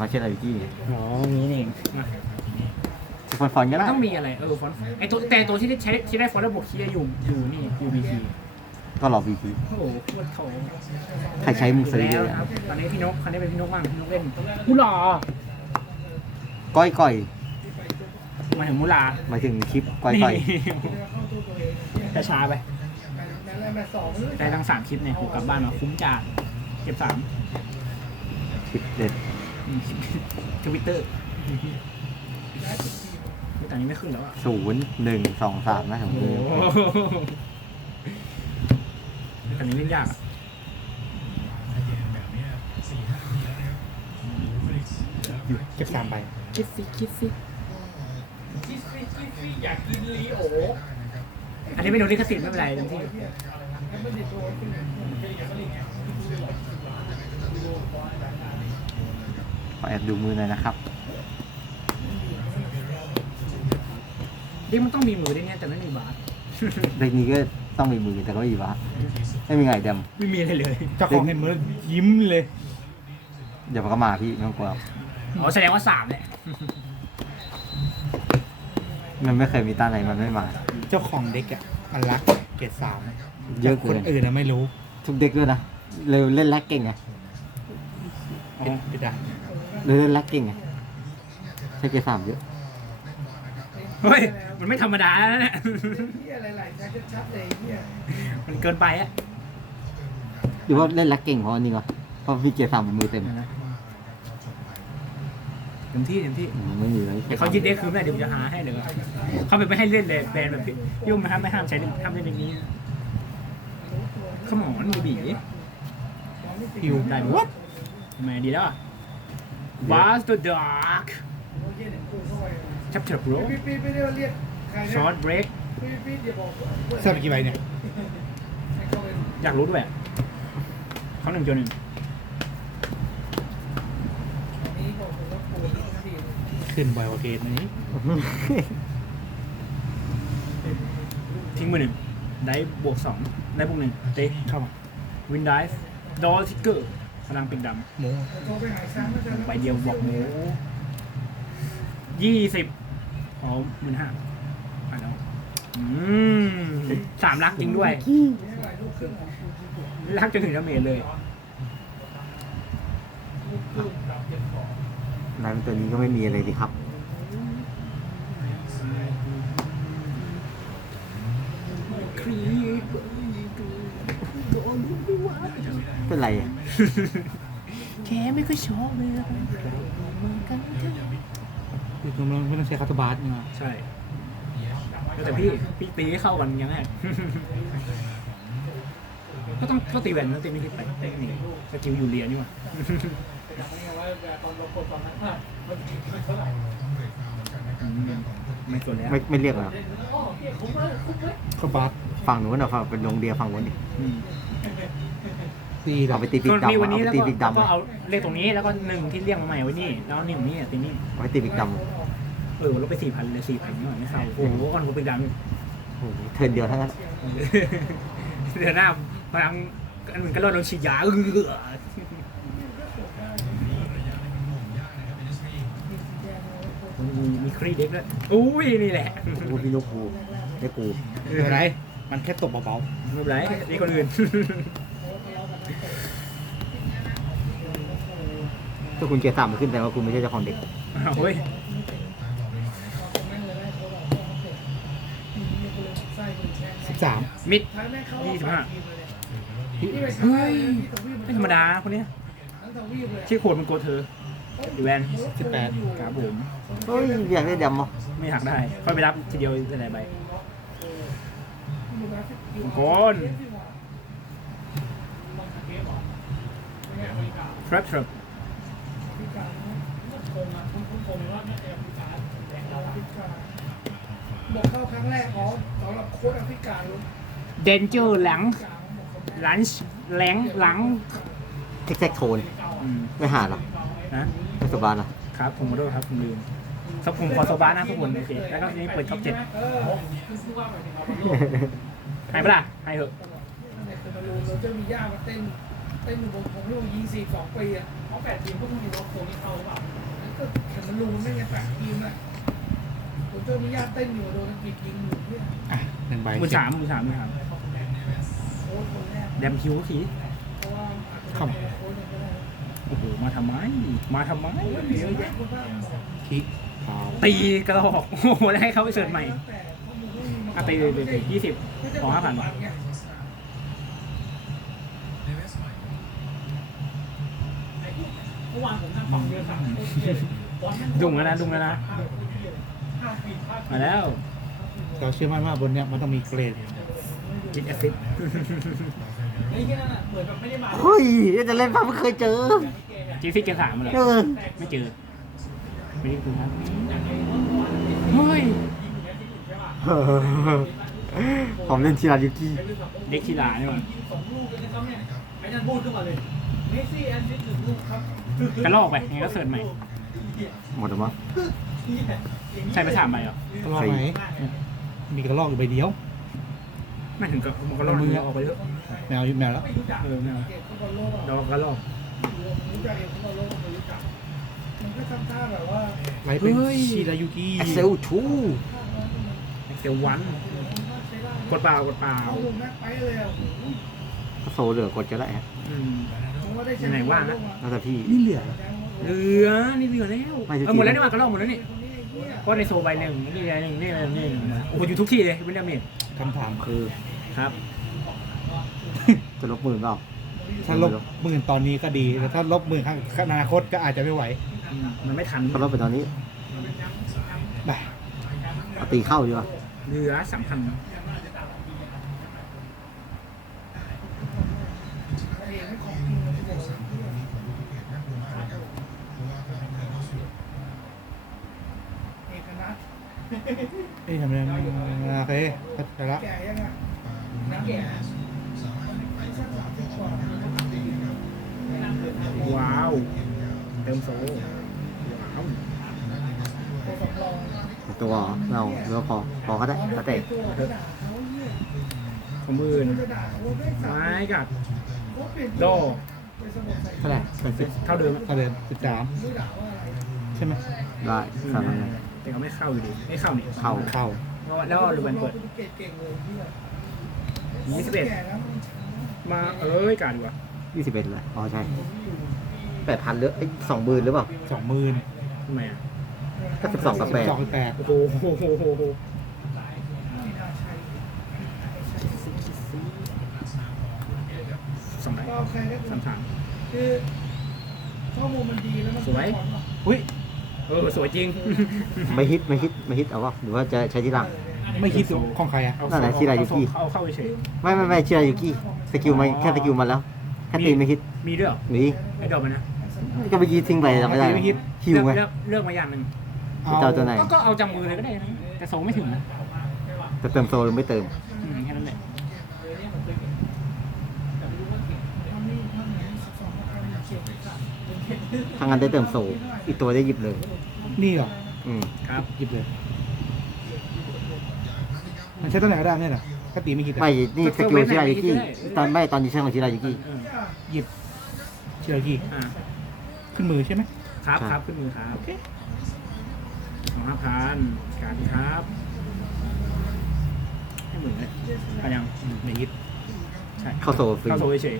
มาเช่นอาริจี้อ๋องี้นี่เองมาฟอนฟอนๆก็มันได้ต้องมีอะไรเออฟอนต์ไอตัวแต่ตัวที่ได้ใช้ที่ได้ฟอนต์ระบบคีย์อยู่อยู่นี่อยู่บีคีก็รอบีพีโอ้โหโคตรโถใครใช้มึงซื้อแล้เลวยครับตอนนี้พี่นกคันนี้เป็นพี่นกบ้างพี่นกเล่นมูลาก้อยก้อยมาถึงมูลาหมายถึงคลิปก้อยก้อยจะช้าไปได้ทั้งสามคลิปเนี่ยกูกลับบ้านมาคุ้มจานเก็บสามคลิปเด็ด ทวิตเตอร์ตอนนี้ไม่ขึ้นแล้วอะศูนย์หนึ่งสองสามนะของโอ้กูโหตอนนี้เล่นยากอะเก็บสามใบคิดสิคิดสิอันนี้ไม่โดนลิขสิทธิ์ไม่เป็นไรเต็มที่ข อแอบดูมือหน่อยนะครับดิมันต้องมีมือด้วยเนี่ยแต่ไม่มีบาสเด็กนี้ก็ต้องมีมือแต่ก็ไม่มีวะไม่มีไงเดมไม่มีอะไรเลยเจ้าของเห็นมือยิ้มเลยเดี๋ยวมันก็มาพี่ไม่ต้องกลัวอ๋อแสดงว่าสามเนี่ยมันไม่เคยมีต้านไหนมันไม่มา เจ้าของเด็กอะมันรักเกรดสามเยอะคเกินนอื่นนะไม่รู้ ทุกเด็กด้วยนะเร็วเล่นแลกเก่งไงอ๋อปิดอะ เล่นแลกเก่งไงใช้เกรดสามเยอะเฮ้ย มันไม่ธรรมดาแล้วนะเนี่ยมันเกินไปอะหรือว่าเล่นแลกเก่งเพราะอันนี้วะเพราะพี่เกรดสามมือเต็มเต็มที่เต็มที่ อืมไม่มีเลยเดี๋ยวเขายึดได้คืนแม่เดี๋ยวผมจะหาให้เดี๋ยวเขาไปไม่ให้เล่นเลยแบนแบบพี่ยุ่งมาห้ามไม่ห้ามใช้ห้ามเล่นอย่างนี้ขมอนมีบีฮิวได้หมดทำไมดีแล้วอะ What's the dark Chapter Bro พี่พี่ไม่ได้ว่าเรียกใครนะ Short Break พี่พี่เดี๋ยวบอกว่าเสื้อไปกี่ใบเนี่ย ให้เขาเป็นอยากรู้ด้วยอะเขาหนึ่งจนหนึ่งนี้บอกผมว่าปูนี่ทีขึ้นบ่อยกว่าเกรดนี้ทิ้งมือหนึ่งได้บวกสองได้บวกหนึ่งเตะเข้ามาวินไดฟ์ดอลทิกเกอร์ พลังปิงดโมโทรไปหาช้างก็จะำใบเดียวบอกหมูยี่สิบอ๋อหมื่นห้าไปแล้วอืมสามลักจริงด้วย ลักจนถึงดาเมจเลยนายเป็นตัวนี้ก็ไม่มีอะไรดีครับ เป็นไรอะแค่ไม่ค่อยชอบเลยคือคุณไม่ต้องใช้คาร์ตบาร์นี่มาใช่แต่พี่พี่ตีให้เข้ากันยังไงก็ต้องก็ตีแหวนแล้วตีไม่ได้ไปเทคนิคสกิลยูเรียนี่หว่าอืมไม่สนแล้วไม่ไม่เรียกหรอคาร์บาร์ฝั่งนู้นอะฝั่งเป็นโรงเดียฝั่งนู้นดิ อืมตีแบเอาบไปตีบิ๊ส่กวนดำมีวันนี้เอาแล้วไปตีก็บิ๊กแล้วดำก็อะเอาเลขตรงนี้แล้วก็หนึ่งที่เรียกมาใหม่ไว้นี่แล้วหนึ่งนี่อะตีนี่เอาไปตีบิ๊กดำเออลดไปสี่พันเลยสี่พันนี่หว่าไม่เข้าโอ้โหก่อนกูเป็นดังโอ้โหเทิร์นเดียวเท่านั้นเดือนหน้าพลังอันมันก็รอดโดนฉีดยาเออมีมีครีเด็กด้วยอุ้ยนี่แหละกูพี่ลูกกูไม่กู ไม่เป็นไร มันแค่ตบเบาไม่เป็นไรนี่คนอื่น ถ้าคุณเกรดสามมันขึ้นแต่ว่าคุณไม่ใช่เจ้าของเด็กอ้าวเฮ้ยๆสิบสามมิดท้ายแม่เข้ายี่สิบห้าพี่ไปเฮ้ยพี่ตวีไม่ธรรมดาคนเนี้ยทั้งทวีปเลยชื่อโคดมันโกเธออีแวนสิบแปดครับผมเฮ้ยอยากได้ดำมั้งไม่หักได้ค่อยไปรับทีเดียวจะได้ใบมังกรครับครับ บอกเข้าครั้งแรกอ๋อสำหรับโค้ดแอฟริกาลูกเดนเจอร์หลังหลังแหลงหลังเท็กแซกโทนอืมไม่หาหรอนะไม่สบายหรอครับผมขอโทษครับผมลืมสับผมขอโซบานะทุกคนโอเคแล้วก็ทีนี้เปิดท็อปเจ็ดเออให้ปะล่ะให้เถอะในเคยมารูเราจะมีย่ามาเต้นเต้นอยู่บนผมที่ผมยิงสี่สองปีอะเพราะแปดทีมก็มีรถโค้งที่เข้าหรือเปล่า มันรูนไม่ไงแปดทีมอะผมเจอมีญาติเต้นอยู่โดนอังกฤษยิงอยู่เนี่ยอะหนึ่งใบหมื่นสามหมื่นสามหมื่นสามโค้ชคนแรกแดมคิวขี่เพราะว่าอาจจะเป็นโค้ชหนึ่งก็ได้โอ้โหมาทำไม มาทำไม โอ้ยมีเยอะแยะคนบ้างบอกคิกเผาตีกระหอกโอ้โหแล้วให้เขาไปเสิร์ชใหม่แล้วแต่ข้อมูลไม่มีมาอะตีเลยตียี่สิบไม่ใช่ขอห้าพันปัจจุ มื่อวานผมนั่งฟังเยอะครับบอลแม่งดุงแล้วนะดุงแล้วนะห้าปีพลาดมาแล้วเราเชื่อมั่นว่าบนเนี้ยมันต้องมีเกรดจิตแอซิดไอ้แค่นั้นอะเหมือนแบบไม่ได้มาเฮ้ยจะเล่นภาพไม่เคยเจอจีซิกเกนสามมาเลยเออไม่เจอไม่ได้ดูครับเฮ้ยผมเล่นชิรายุกิเด็กชิลานี่หว่าสองลูกเลยนะครับเนี่ยไอ้นั่นพูดขึ้นมาเลยเมสซี่แอนซิสหนึ่งลูกครับ กระลอกไปยังไงก็เสิร์ชใหม่ หมดแล้วมั้งใช่ไปถามใหม่เหรอกระลอกไหนมีกระลอกอยู่ใบเดียว ไม่ถึงกับมันกระลอกมือออกไปเถอะแมวแมวแล้วเออไม่เอาเก็บฟุตบอลโลกอะดอกกระลอกรู้จักเก็บฟุตบอลโลกไม่รู้จักมันก็ทำท่าแบบว่าไว้เป็นชิรายุกิเซลทูท่านั้นมันเซลวันใช้ได้กดเปล่ากดเปล่าเอาลงแม็กไปเลยอะโอ้โหโซเหลือกดก็ได้ฮะ อืมผมว่าได้แชมไหนป์ว่างนะแล้วแต่พี่นี่เหลือเหลือนี่เหลือแล้วไม่จริงๆเออหมดแล้วนี่หว่ากระลอกหมดแล้วนี่คนนี้ไอ้เหี้ยเพราะในโซใบหนึ่งนี่อะไรหนึ่งนี่อะไรนี่โอ้โหอยู่ทุกที่เลยวินเดียมนี่คำถามคือครับ จะลบมือเปล่าถ้าลบหมื่นตอนนี้ก็ดีแต่ถ้าลบหมื่นข้างอนาคตก็อาจจะไม่ไหวอืมมันไม่ทันเขาลบไปตอนนี้ไปเอาตีเข้าดีกว่าเหลือสามพัน เองไม่ของจริงเลยบอกเอกนัท เอ้ยทำไมโอเค เข้าใจละแก่ยังอะนักแก่สักสามสิบกว่าว้าว เติมโซว้าวตัวสำรองตัวเราเรือพอพอก็ได้แล้วแต่ตัวก็ด่าเขาเนี่ยขอหมื่นจะด่าเขาได้สามไม้กับเขาเปลี่ยนโดไปสมุทรใส่เท่าไหร่เป็นสิบเท่าเดิมเท่าเดิมสิบสามไม่ด่าว่าอะไรใช่ไหมได้สามพันแต่ก็ไม่เข้าอยู่ดี ไม่เข้านี่เข้าเข้า แล้วรูเบนเปิด เก่งเก่งเลยที่แบบยี่สิบเอ็ด แก่แล้วมันช้ามาเอ้ยการดีกว่ายี่สิบเอ็ดเลยอ๋อใช่แปดพันหรือไอ้สองหมื่นหรือเปล่า สองหมื่นทำไมอะก็สิบสองกับแปด สองแปดโอ้โหโอ้โหโอ้โหไม่น่าใช่สองไหนก็ใครก็สามถามคือข้อมูลมันดีแล้วมันสวย อุ้ยเออสวยจริง ไม่ฮิตไม่ฮิตไม่ฮิตเอาวะหรือว่าจะใช้ที่หลัง ไม่คิดของใครอะเอานั่นแหละที่รายุกิ เอาเข้าเฉยไม่ไม่ไม่ชิรายุกิสกิลมาแค่สกิลมาแล้วแค่ตีไม่ฮิตมีด้วยเหรอนี่ไอ้ดอกมันนะก็เมื่อกี้ทิ้งไปจำไม่ได้ฮิวไงเลือกเลือกมาอย่างหนึ่งเจ้าตัวไหน ก็ก็เอาจับมือเลยก็ได้นะแต่โซไม่ถึงนะจะเติมโซหรือไม่เติม อืมแค่นั้นแหละ ถ้างั้นได้เติมโซอีกตัวได้หยิบเลย นี่เหรอ อืมครับหยิบเลย มันใช้ตัวไหนก็ได้เนี่ยเหรอถ้าตีไม่คิดอะไม่นี่สกิลชิรายุกิตอนไม่ตอนนี้ใช้ของชิรายุกิเออหยิบเชียร์กี่อ่าขึ้นมือใช่ไหมครับใช่ครับขึ้นมือครับสองห้าพันการดีครับให้หมื่นเลยกันยังในยิบใช่เข้าโซฟรีเข้าโซเฉย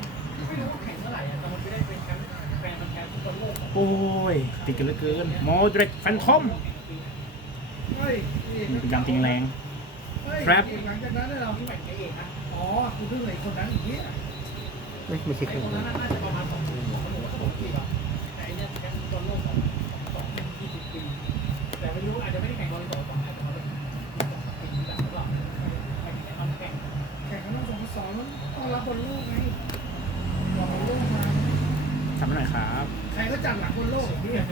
โอ้ย ติดกันเหลือเกินโมดริกแฟนทอมเฮ้ยมันเป็นการจริงแรงหลังจากนั้นเราที่ไหนเองนะอ๋อคุณเพิ่งเลยคนนั้นอย่างเงี้ยเอ้ยไม่ใช่เครื่องนี้แต่ไม่รู้อาจจะไม่ได้แข่งบอลสองสองอาจจะมาเป็น แข่งกันต้องสองสองแล้วต้องรับบอลโลกไงบอลโลกมา ทำให้หน่อยครับ ใครก็จัดหลังบอลโลกอย่างเงี้ย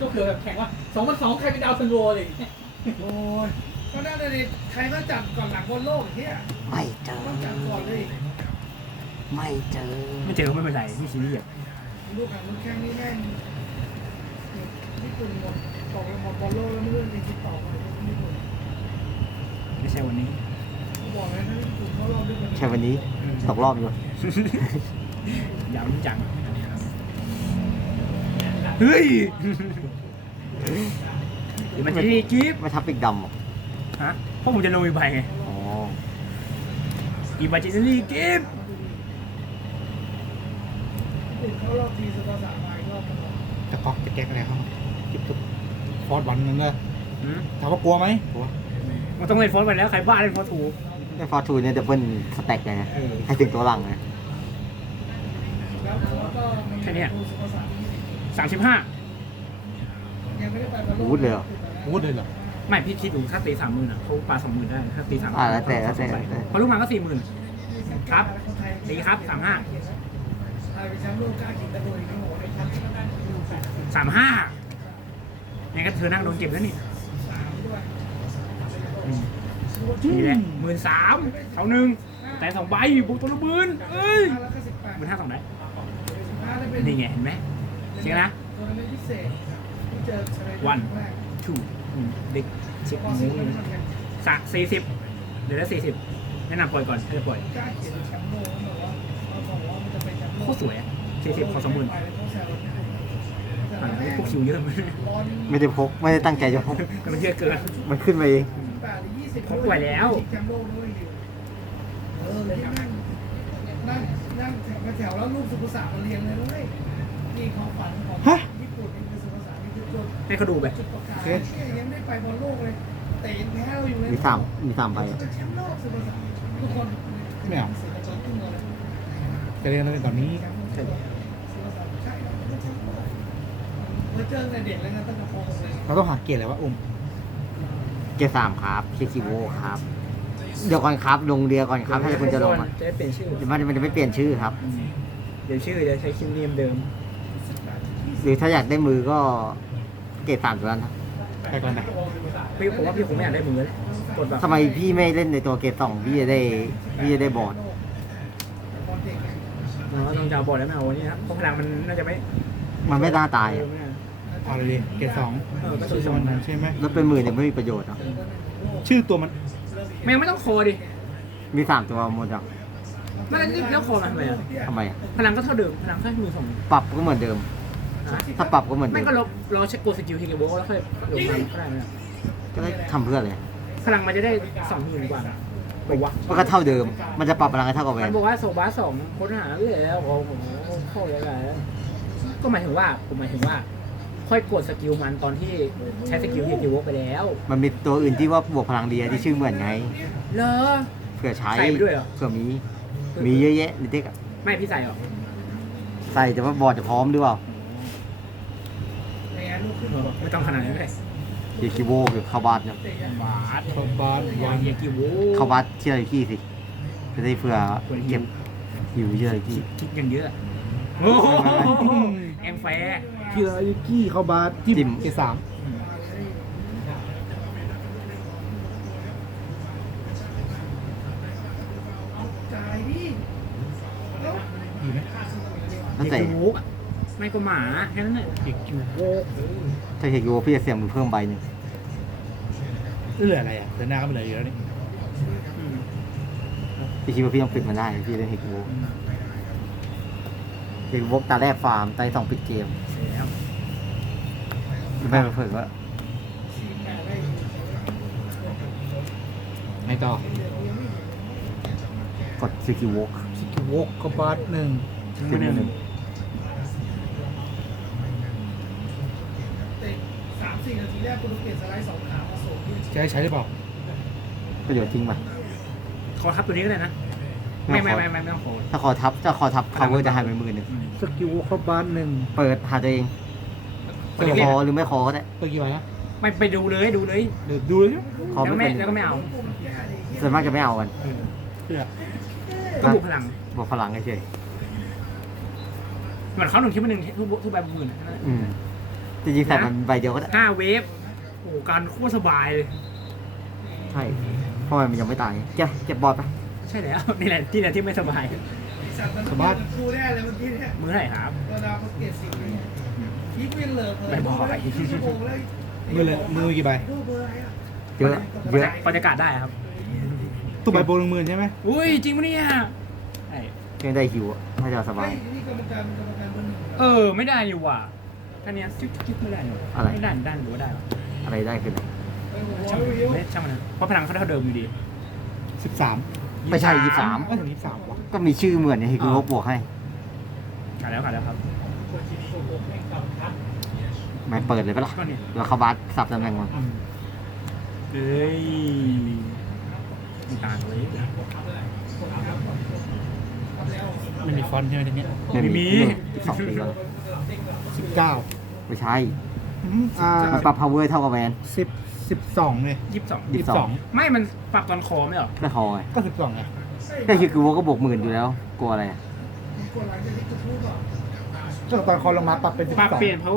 ก็คือแบบแข่งว่าส องพันสองใครเป็นดาวซันโวเลยโอ้ยก็น่าจะดิใครก็จัดก่อนหลังบอลโลกอย่างเงี้ยไม่เจอ ต้องจัดก่อนเลยไม่เจอ ไม่เจอก็ไม่เป็นไรไม่ซีเรียสลูกหางลูกแข้งนี่แม่งญี่ปุ่นหมดตกหมดบอลโลกแล้วไม่รู้จะติดต่อมาญี่ปุ่นไม่ใช่วันนี้บอกเลยนะญี่ปุ่นเขาเราด้วยกันแค่วันนี้ตกรอบอยู่ ย้ำจัง เฮ้ย หรือมันจะดีกิฟต์ไม่ทับปีกดำเหรอฮะเพราะผมจะลงอีกใบไงอ๋ออีบัจินี่กิฟต์ติดเข้ารอบทีสตาร์สามมาอีกรอบหนึงจะก๊อกจะแก๊กอะไรครับจิบตุกฟอร์ดวันนึงเลยหืมถามว่ากลัวไหมกลัวมันต้องเล่นฟอนต์ไปแล้วใครบ้าเล่นฟอนต์ถูกไอ้ฟอร์ทูเนี่ยดับเบิลสแต็กไงให้ถึงตัวหลังไงแล้วแล้วก็มีแค่เนี้ยดูสตาร์สามยี่สิบสามสิบห้า วูดเลยเหรอ พูดเลยเหรอ ไม่พี่คิดดูถ้าตีสามหมื่นอะเขาปาสองหมื่นได้ถ้าตีสามอ่าแล้วแต่แล้วแต่แล้วแต่พอลูกมาก็สี่หมื่นครับคนไทยตีครับสามห้าไทยเป็นแชมป์โลกกล้ากินตะโกนอีกแล้วบอกว่าไอ้พันดูแปดสิบสามห้ายังก็เธอนั่งโดนเก็บแล้วนี่สามด้วยอืมนี่แหละหมื่นสามเท่าหนึ่งแต่สองใบบวกตัวละหมื่นเอ้ยแล้วก็สิบแปดหมื่นห้าสองได้สิบห้าได้เป็นนี่ไงเห็นไหมเช็คนะตัวนั้นพิเศษ ที่เจอสไลเดอร์วันแรกถูกเด็กเช็คพอมูสิบนมันเหมือนกันสักสี่สิบเหลือแล้วสี่สิบแนะนำปล่อยก่อนให้ปล่อยกล้าเขียนแชมป์โลกแล้วบอกว่าเราบอกว่ามันจะเป็นแชมป์โลโคกตรสวยอะสี่สิบขอสองหมื่นไปเลยต้องแซวญี่ปุ่นอ่าพวกคิวเยอะมันบอลไม่ได้พกไม่ได้ตั้งใจจะพกมันเยอะเกิน มันขึ้นมาเองแปดหรือยี่สิบเขาป่วยแล้วแชมป์โลกด้วยดิวเออเลยนั่งนั่งนั่งแถวแถวแล้วรูปสุภาษามาเรียงเลยเว้ยนี่ความฝันของญี่ปุ่ ให้เขาดูไปจุดประกายเนี่ยยังไม่ได้ไปบอลโลกเลยแต่ยังแพ้เราอยู่เลยมีสามมีสามใบเป็นแชมป์โลกสุภาษาทุกคนไม่เอาเสียใจขึ้นมาเลยจะเรียนอะไรตอนนี้แชมป์โลกสุภาษาใช่ครับเป็นแชมป์โลกเมื่อเจอในเด็กแล้วกันตั้งแต่ป .6 เลยเราต้องหาเกรดอะไรวะอุ้มเกรดสามครับเคคิโวครับ เดี๋ยวก่อนครับลงเรือก่อนครับ ถ้าคุณจะลงอะจะได้เปลี่ยนชื่อเดี๋ยวมันมันจะไม่เปลี่ยนชื่อครับ เดี๋ยวชื่อจะใช้คิวเนียมเดิม หรือถ้าอยากได้มือก็ เกรดสามตัวนั้นครับไปก่อนนะพี่ผมว่าพี่คงไม่อยากได้มือเลยกดแบบทำไมพี่ไม่เล่นในตัวเกรดสองพี่จะได้พี่จะได้บอร์ดบอลเด็กไงอ๋อต้องจะเอาบอลแล้วไม่เอาอันนี้ครับเพราะพลังมันน่าจะไม่มันไม่น่าตายเอออะไม่น่าเอาเลยดิเกรดสองเออก็ชื่ชื่ออตัสวองนั้นใช่ไหมแล้วเป็นมือเนี่ยไม่มีประโยชน์เนาะชื่อตัวมันแม่งไม่ต้องคอดิมีสามตัวหมดอะไม่แล้วแล้วคอมาทำไมอะทำไมอะพลังก็เท่าเดิมพลังแค่มือสองปรับก็เหมือนเดิมฮะ ถ้าปรับก็เหมือนเดิไม่มก็เราเราเช็คกดสกิลเฮกโบแล้วค่อยลงมาก็ได้ไหมอะก็ได้ทำเพื่ออะไรพลังมันจะได้สองหมื่นกว่าบอกว่ามันก็เท่าเดิม มันจะปรับพลังให้เท่ากับแวมันนบอกว่าโซบาสองค้นหาเลยแล้วโอ้โหเข้าเลยแล้วก็หมายถึงว่าผมหมายถึงว่า ค่อยกดสกิลมันตอนที่ใช้สกิลเฮกโบไปแล้วมันมีตัวอื่นที่ว่าบวกพลังเดียที่ชื่อเหมือนไงเลอเผื่อใช้ใส่ไปด้วยเหรอ เผื่อมี มีเยอะแยะในเด็กอะไม่พี่ใส่หรอใส่แต่ว่าบอร์ดจะพร้อมหรือเปล่า ในงานลูกขึ้น เออ ไม่ต้องขนาดนั้นเลยเยคิโวคือเข้าบาสเนี่ยเตะยังบาทคอมบาร์วาวันนเยกิโวเข้าบาสเชื่อพี่สิจะได้เผื่อเก็บหิวเชื่อพี่คิดกันเยอะโอ้โหแองแฟร์เกียร์ยูกี้เข้าบาร์จิ้มเกรดสามจ่ายดิแล้วดีไหมถ้าเยใส่กิโวอะ ไม่ก็หมาแค่นั้นแหละเด็กคิวโวถ้าเฮกิโวพี่จะเสียมือเพิ่มใบหนึ่งเหลืออะไรอะเดือนหน้าก็ไม่เหลืออยู่แล้วนี่อืมพี่คิดว่าพี่ต้องปิดมันได้พี่เล่นเฮกิโวเฮกิโวตาแรกฟาร์มตาที่สองปิดเกมเสร็จแล้วหรือไม่เผื่อว่าไงต่อกดสกิลโวกสกิลโวเข้าบาร์หนึ่งทิ้งไปหนึ่ง คุณต้องเปลี่ยนสไลด์สองขามาส่งที่จะให้ใช้หรือเปล่าประโยชน์ทิ้งไปขอทับตัวนี้ก็ได้นะ ไม่ไม่ไม่ไม่ไม่ต้องขอถ้าคอทับถ้าคอทับเขาก็จะหายไปมือหนึ่งอืมสกิลโวเข้าบาร์หนึ่งเปิดหาตัวเองประจะเด็นคเนี่ยอหรือไม่คอก็ได้เปิดกี่ใบนะไม่ไปดูเลยดูเลยเดี๋ยวดูเลยเนี่ยคอแล้วไม่ไม่เป็นแล้วก็ไม่เอาส่วนมากจะไม่เอากันเพื่อก็บวกพลังบอกพลังเฉยเหมือนเขาหนึ่งคิดว่าหนึ่งทุกทุกใบหมื่นๆอืมจริงๆใส่มันใบเดียวก็ได้ห้าเวฟโอ้โหการโคตรสบายเลย ใช่เพราะมันยังไม่ตายเก็บเก็บบอลไปใช่แล้วนี่แหละที่แหละที่ไม่สบายสบายกูแน่เลยเมื่อกี้เนี่ยมือไหนครับเวลาเขาเปลี่ยนสีเนี่ยคิดไม่เลิกเลยไม่บอกอะไรชั่วโมงเลยมือเลยมือกี่ใบดูเบอร์อะไรอะเยอะเยอะบรรยากาศได้ครับตัวใบโบนหนึ่งหมื่นใช่ไหมอุ้ยจริงปะเนี่ยไอ้ยังได้หิวอะถ้าจะสบายเฮ้นี่กรรมการกรรมการเบอร์หนึ่งเออ ไม่ได้อยู่ว่ะถท่านี้จิ๊กจิ๊กไม่ได้หรออะไรไม่ด้านด้านหรือว่าได้หรอ อะไรได้ขึ้นเลยช่างมันไม่ช่างมันนะเพราะพลังเขาเท่าเดิมอยู่ดีสิบสามไม่ใช่ยี่สามไม่ถึงยี่สามวะก็มีชื่อเหมือนเนี่ยคือลบบวกให้ขาดแล้วขาดแล้วครับไม่เปิดเลยปะล่ะก็เนี่ยแล้วเขาบัสสับตำแหน่งมาอืมเอ้ยมีต่างเลยมันมีฟอนต์ใช่ไหมทีเนี้ยเนี่ยไม่มีสิบสองปีแล้วสิบเก้าไม่ใช่ อ่ามันปรับ power เท่ากับแวนสิบสิบสองเลยยี่สิบสองยี่สิบสองไม่มันปรับตอนคอไม่เหรอก็ทอไงก็สิบสองไงก็คือกูก็บวกหมื่นอยู่แล้ว กลัวอะไรอะกดหลังจากที่กูพูดก่อนก็ตอนคอลงมาปรับเป็นสิบปรับสองเปลี่ยนเพราะ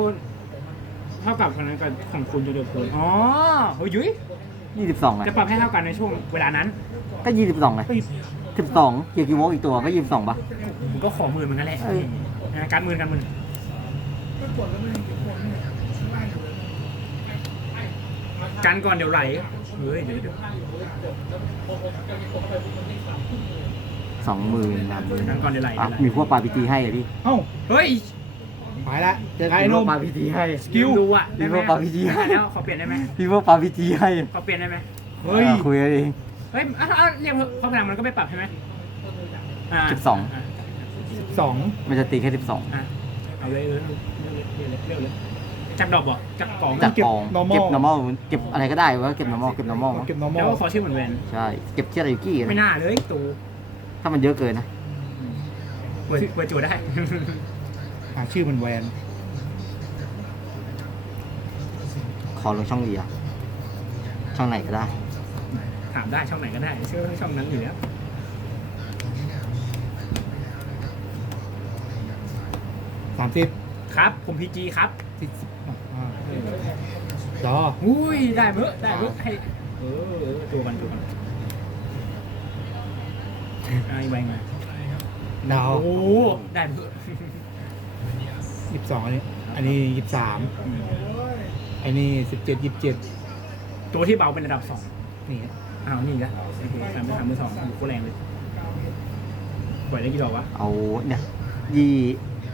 เท่ากับคนนั้นกับของคุณจะเดียวคุณอ๋อเฮ้ยยุ้ยยี่สิบสองไงจะปรับให้เท่ากันในช่วงเวลานั้นก็ยี่สิบสองไงสิบสองเกียร์กิโมอีกตัวก็ยี่สิบสองปะผมก็ขอหมื่นเหมือนกันแหละเออนะการหมื่นการหมื่น ก็กดแล้วมันยังกดเนี่ยข้างล่างอยู่เลย กันก่อนเดี๋ยวไหลเฮ้ยเดี๋ยวเดี๋ยวสองหมื่นสามหมื่นกันก่อนเดี๋ยวไหลอะเดี๋ยวไหลมีพวกปลาพีจีให้อะพี่เอ้าเฮ้ย ไปละเจอกันมีไอ้พนุ่วกมปลาพีจีให้ สกิล ดูอะได้ไหมมีพวกปาพิจีให้ได้แล้วขอเปลี่ยนได้ไหมพี่พวกปลาพีจีให้ขอเปลี่ยนได้ไหมเฮ้ยอะคุยกันเอง เฮ้ยเอาเอาเรียกเพราะพลังมันก็ไม่ปรับใช่ไหมอ่าสิบสองะสองมันจะตีแค่สิบสอง อะเอาเลยเลยเร็วเลยเร็วเลย จับดอกบ่จับกล่องจากกองเก็บ normal เก็บอะไรก็ได้ว่าเก็บ normal เก็บ normal เก็บ normal แล้วก็ขอชื่อเหมือนแวนใช่เก็บเชียร์อายุกี้ไม่น่าเลยตูถ้ามันเยอะเกินนะเปิดเปิดจูได้ หาชื่อมันแวนขอลงช่องเรียช่องไหนก็ได้ถามได้ช่องไหนก็ได้เชื่อว่าช่องนั้นอยู่แล้วสามสิบครับผมพีจีครับ สิบ สิบอ่าจออุ้ยได้เบอะได้เบอะให้เออเออตัวกันตัวกันไอ้ใบมาดาวโอ้ได้เบอะยี่สิบสองอันนี้ อันนี้ยี่สิบสามอืมอันนี้สิบเจ็ดยี่สิบเจ็ดตัวที่เบาเป็นระดับสองนี่อ้าวนี่ละโอเคสามเป็นสามเป็นสองโคตรแรงเลยปล่อยได้กี่ดอกวะเอาเนี่ยยี่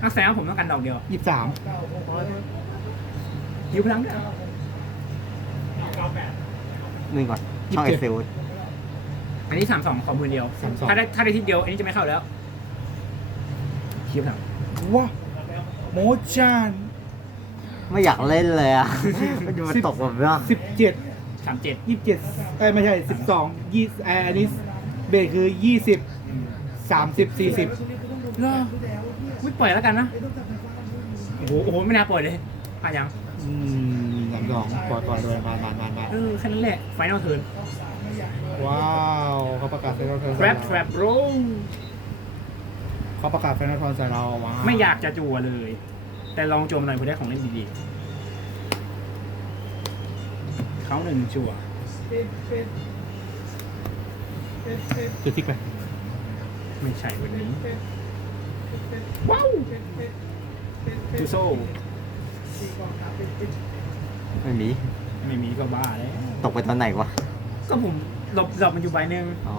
นักแสดงว่าผมต้องการดอกเดียวยี่สิบสาม ยิ้วพลังด้วยนึงก่อนช่องเอเซลอันนี้สามสองขอมือเดียวถ้าได้ถ้าได้ทีเดียวอันนี้จะไม่เข้าแล้วคิวพลังว้าโมจานไม่อยากเล่นเลยอะ มันจะมาตกแบบว่าสิบเจ็ดสามเจ็ดยี่สิบเจ็ดเอ้ยไม่ใช่สิบสองยี่เอ่ออันนี้เบสคือยี่สิบสามสิบสี่สิบเลิกไม่ปล่อยแล้วกันนะ โอ้โหโอ้โหไม่น่าปล่อยเลยผ่านยัง อืมสามสองปล่อยปล่อยโดยมามามามาเออแค่นั้นแหละ ไฟนอลเทิร์นว้าวเขาประกาศไฟนอลแรปแรปโรเขาประกาศไฟนอลทอนใส่เราว้าวไม่อยากจะจั่วเลย แต่ลองโจมหน่อยเพื่อได้ของเล่นดีๆเขาหนึ่งจั่วเป็นเป็นเป็นเป็นจุดทิกไปไม่ใช่วันนี้เป็นเป็นว้าวเป็นเป็นเป็นเป็นจูโซ่ ไม่มี ไม่มีก็บ้าแล้วตกไปตอนไหนวะ ก็ผมหลบหลบมันอยู่ใบหนึ่งอ๋อ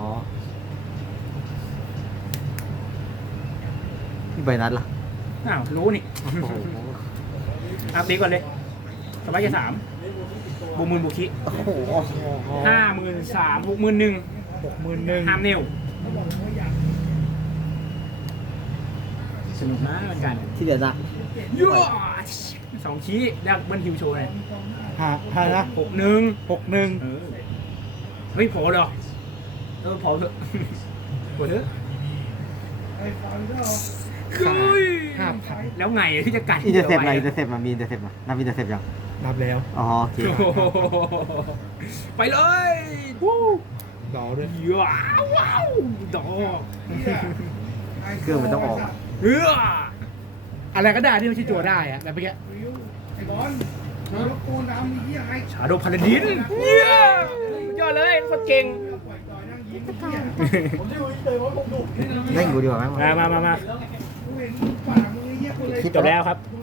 นี่ใบนัดล่ะ อ้าวรู้นี่โอ้โหอัพตีก่อนเลยสบายจะสามบวกหมื่นบุคิโอ้โหห้าหมื่นสามหกหมื่นหนึ่งหกหมื่นหนึ่งห้ามเนวเขาบอกว่าอยากสนุกนะเหมือนกันที่เดียวนะยู สองชี้แล้วเบิ้ลฮิวโชว์เลยห้าห้านะหกหนึ่งหกหนึ่งเออเฮ้ยพอเหรอเออพอเถอะพอเถอะไอ้ฟังก็เฮ้ยห้าพันแล้วไงที่จะกัดอินเตอร์เซปต์อะไรอินเตอร์เซปต์มันมีอินเตอร์เซปต์มานับอินเตอร์เซปต์ยังนับแล้วอ๋อโอเคโอ้โหไปเลยวู้ดอด้วยว้าวว้าวดอกเครื่องมันต้องออกอะเฮ้ออะไรก็ได้ที่ไม่ใช่ตัวได้อะแบบเมื่อกี้ วิวไอ้บอลรบกวนน้ำนี่ยังไงชาโดพาลาดินเยี่ยมยอดเลยโคตรเก่งปล่อยต่อยนั่งยิ้มเหี้ยเล่นกูดีกว่าไหมมามามามากูเห็นปากมึงไอ้เหี้ยกูเลยจบแล้วครับกู